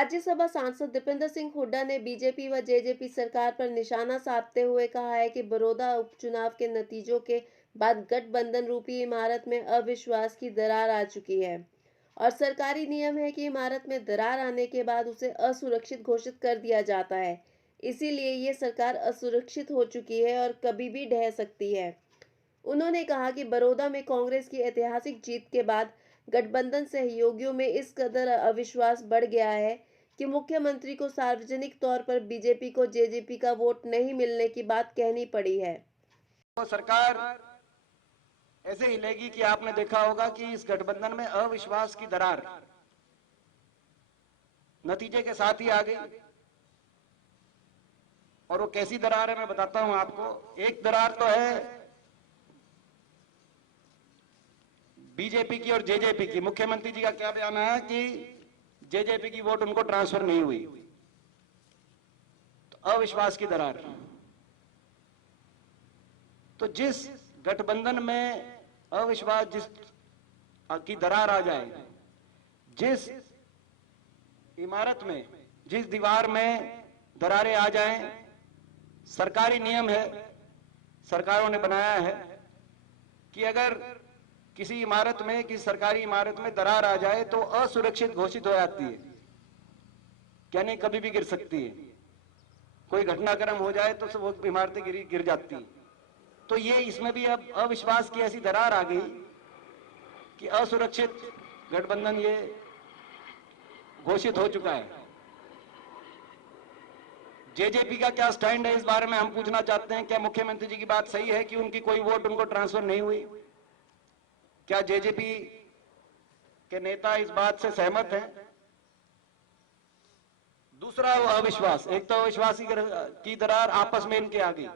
राज्यसभा सांसद दीपेंद्र सिंह हुड्डा ने बीजेपी व जेजेपी सरकार पर निशाना साधते हुए कहा है कि बड़ौदा उपचुनाव के नतीजों के बाद गठबंधन रूपी इमारत में अविश्वास की दरार आ चुकी है और सरकारी नियम है कि इमारत में दरार आने के बाद उसे असुरक्षित घोषित कर दिया जाता है। इसीलिए ये सरकार असुरक्षित हो चुकी है और कभी भी ढह सकती है। उन्होंने कहा कि बड़ौदा में कांग्रेस की ऐतिहासिक जीत के बाद गठबंधन सहयोगियों में इस कदर अविश्वास बढ़ गया है कि मुख्यमंत्री को सार्वजनिक तौर पर बीजेपी को जेजेपी का वोट नहीं मिलने की बात कहनी पड़ी है। तो सरकार ऐसे हिलेगी कि आपने देखा होगा कि इस गठबंधन में अविश्वास की दरार नतीजे के साथ ही आ गई। और वो कैसी दरार है मैं बताता हूं आपको। एक दरार तो है बीजेपी की और जेजेपी की। मुख्यमंत्री जी का क्या बयान है कि जेजेपी की वोट उनको ट्रांसफर नहीं हुई, तो अविश्वास की दरार। तो जिस गठबंधन में अविश्वास जिस की दरार आ जाए, जिस इमारत में जिस दीवार में दरारें आ जाएं, सरकारी नियम है, सरकारों ने बनाया है कि अगर किसी इमारत में, किसी सरकारी इमारत में दरार आ जाए तो असुरक्षित घोषित हो जाती है, यानी कभी भी गिर सकती है। कोई घटनाक्रम हो जाए तो वो इमारतें गिर जाती हैं। तो ये इसमें भी अब अविश्वास की ऐसी दरार आ गई कि असुरक्षित गठबंधन ये घोषित हो चुका है। जेजेपी का क्या स्टैंड है इस बारे में हम पूछना चाहते हैं। क्या मुख्यमंत्री जी की बात सही है कि उनकी कोई वोट उनको ट्रांसफर नहीं हुई? क्या जेजेपी के नेता इस बात से सहमत हैं? दूसरा वो अविश्वास, एक तो अविश्वास की दरार आपस में इनके आ गई।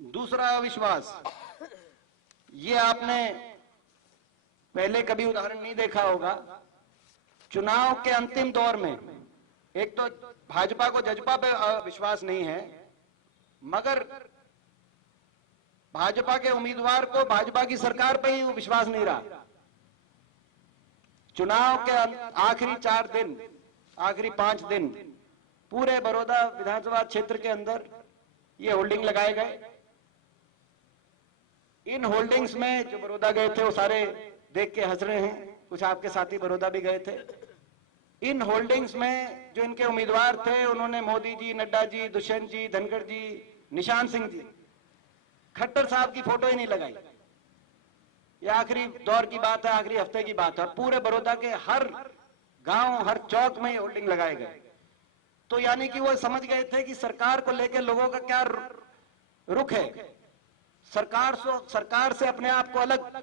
दूसरा अविश्वास, ये आपने पहले कभी उदाहरण नहीं देखा होगा। चुनाव के अंतिम दौर में एक तो भाजपा को जजपा पे विश्वास नहीं है, मगर भाजपा के उम्मीदवार को भाजपा की सरकार पे ही विश्वास नहीं रहा। चुनाव के आखिरी 4 दिन, आखिरी 5 दिन पूरे बड़ौदा विधानसभा क्षेत्र के अंदर ये होल्डिंग लगाए गए। इन होल्डिंग्स में जो बड़ौदा गए थे वो सारे देख के हंस रहे हैं, कुछ आपके साथी बड़ौदा भी गए थे। इन होल्डिंग्स में जो इनके उम्मीदवार थे उन्होंने मोदी जी, नड्डा जी, दुष्यंत जी, धनखड़ जी, निशान सिंह जी, खट्टर साहब की फोटो ही नहीं लगाई। यह आखिरी दौर की बात है, आखिरी हफ्ते की बात है। और पूरे बड़ौदा के हर गांव, हर चौक में होल्डिंग लगाए गए। तो यानी कि वो समझ गए थे कि सरकार को लेकर लोगों का क्या रुख है। सरकार से अपने आप को अलग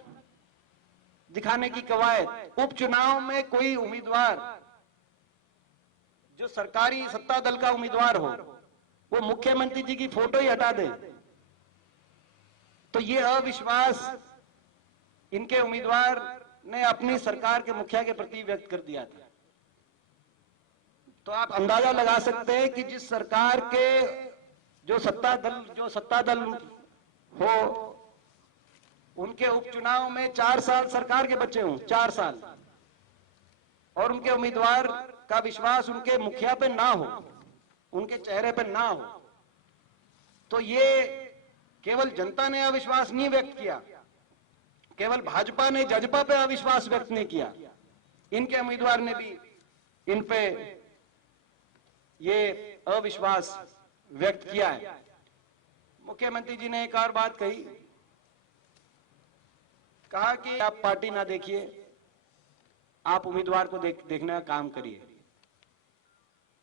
दिखाने की कवायद। उपचुनाव में कोई उम्मीदवार जो सरकारी सत्ता दल का उम्मीदवार हो, वो मुख्यमंत्री जी की फोटो ही हटा दे, तो ये अविश्वास इनके उम्मीदवार ने अपनी सरकार के मुखिया के प्रति व्यक्त कर दिया था। तो आप अंदाजा लगा सकते हैं कि जिस सरकार के जो सत्ता दल हो, उनके उपचुनाव में 4 साल सरकार के बच्चे हों, 4 साल, और उनके उम्मीदवार का विश्वास उनके मुखिया पे ना हो, उनके चेहरे पे ना हो, तो ये केवल जनता ने अविश्वास नहीं व्यक्त किया, केवल भाजपा ने जजपा पे अविश्वास व्यक्त नहीं किया, इनके उम्मीदवार ने भी इन पे ये अविश्वास व्यक्त किया है। मुख्यमंत्री जी ने एक और बात कही, कहा कि आप पार्टी ना देखिए, आप उम्मीदवार को देखने का काम करिए।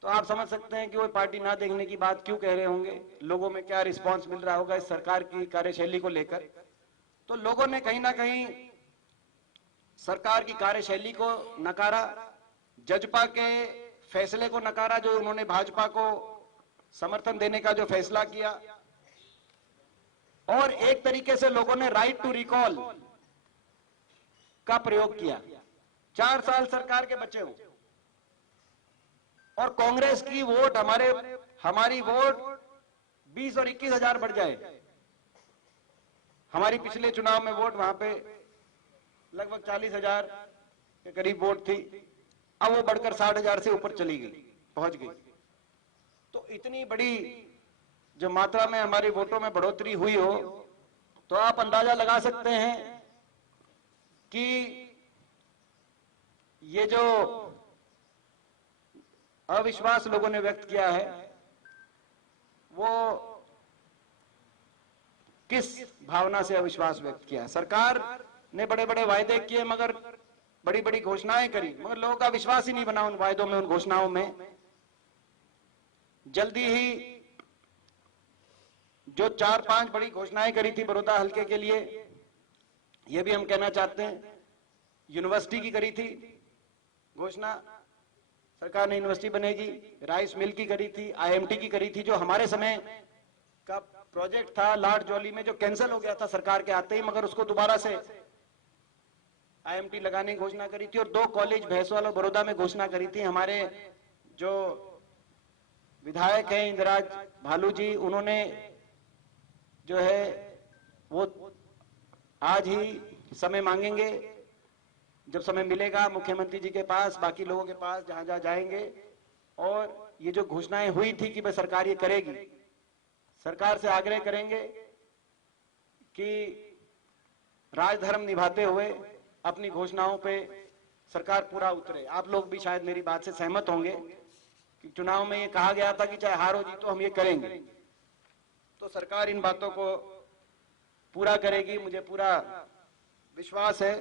तो आप समझ सकते हैं कि वो पार्टी ना देखने की बात क्यों कह रहे होंगे, लोगों में क्या रिस्पांस मिल रहा होगा इस सरकार की कार्यशैली को लेकर। तो लोगों ने कहीं ना कहीं सरकार की कार्यशैली को नकारा, जजपा के फैसले को नकारा, जो उन्होंने भाजपा को समर्थन देने का जो फैसला किया। और एक तरीके से लोगों ने राइट टू रिकॉल का प्रयोग किया। 4 साल सरकार के बचे हो और कांग्रेस की वोट हमारी वोट 20 और 21 हजार बढ़ जाए। हमारी पिछले चुनाव में वोट वहां पे लगभग 40 हजार के करीब वोट थी, अब वो बढ़कर 60,000 से ऊपर चली गई, पहुंच गई। तो इतनी बड़ी जो मात्रा में हमारे वोटों में बढ़ोतरी हुई हो, तो आप अंदाजा लगा सकते हैं कि ये जो अविश्वास लोगों ने व्यक्त किया है वो किस भावना से अविश्वास व्यक्त किया। सरकार ने बड़े बड़े वायदे किए, मगर बड़ी बड़ी घोषणाएं करी, मगर लोगों का विश्वास ही नहीं बना उन वायदों में, उन घोषणाओं में। जल्दी ही जो 4-5 बड़ी घोषणाएं करी थी बड़ौदा हल्के के लिए, यह भी हम कहना चाहते हैं। यूनिवर्सिटी की करी थी घोषणा, सरकार ने यूनिवर्सिटी बनेगी। राइस मिल की करी थी, आईएमटी की करी थी, जो हमारे समय का प्रोजेक्ट था लाड जौली में, जो कैंसिल हो गया था सरकार के आते ही, मगर उसको दोबारा से आईएमटी लगाने की घोषणा करी थी। और 2 कॉलेज भैंसवाल और बड़ौदा में घोषणा करी थी। हमारे जो विधायक हैं इंदिराज भालू जी, उन्होंने जो है वो आज ही समय मांगेंगे, जब समय मिलेगा मुख्यमंत्री जी के पास, बाकी लोगों के पास, जहां जहां जाएंगे। और ये जो घोषणाएं हुई थी कि भाई सरकार ये करेगी, सरकार से आग्रह करेंगे कि राजधर्म निभाते हुए अपनी घोषणाओं पे सरकार पूरा उतरे। आप लोग भी शायद मेरी बात से सहमत होंगे कि चुनाव में ये कहा गया था कि चाहे हारो जीतो हम ये करेंगे, तो सरकार इन बातों को पूरा करेगी, मुझे पूरा विश्वास है,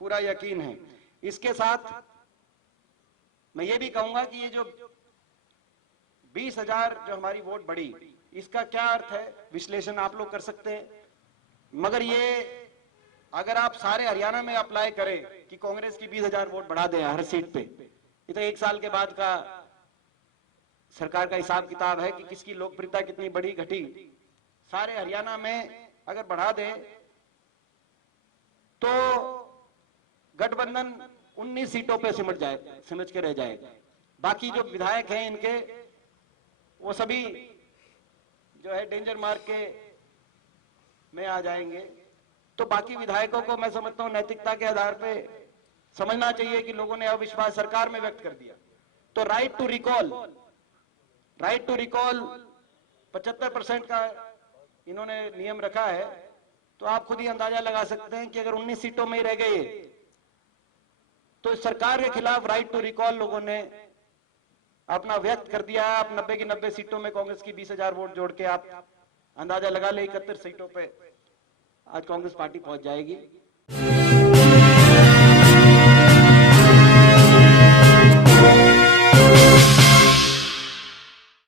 पूरा यकीन है। इसके साथ मैं ये भी कहूंगा कि ये जो 20,000 जो हमारी वोट बढ़ी, इसका क्या अर्थ है विश्लेषण आप लोग कर सकते हैं, मगर ये अगर आप सारे हरियाणा में अप्लाई करें कि कांग्रेस की 20,000 वोट बढ़ा दें हर सीट पे, ये तो 1 साल के बाद का सरकार का हिसाब किताब है कि किसकी लोकप्रियता कितनी बढ़ी घटी। सारे हरियाणा में अगर बढ़ा दें तो गठबंधन 19 सीटों पे सिमट के रह जाएगा। बाकी जो विधायक हैं इनके, वो सभी जो है डेंजर मार्क के में आ जाएंगे। तो बाकी विधायकों को मैं समझता हूं नैतिकता के आधार पे समझना चाहिए कि लोगों ने अविश्वास सरकार में व्यक्त कर दिया। तो राइट टू रिकॉल 75% का इन्होंने नियम रखा है। तो आप खुद ही अंदाजा लगा सकते हैं कि अगर 19 सीटों में ही रह गए तो सरकार के खिलाफ राइट टू रिकॉल लोगों ने अपना व्यक्त कर दिया। आप 90 की 90 सीटों में कांग्रेस की 20,000 वोट जोड़ के आप अंदाजा लगा ले 71 सीटों पे आज कांग्रेस पार्टी पहुंच जाएगी।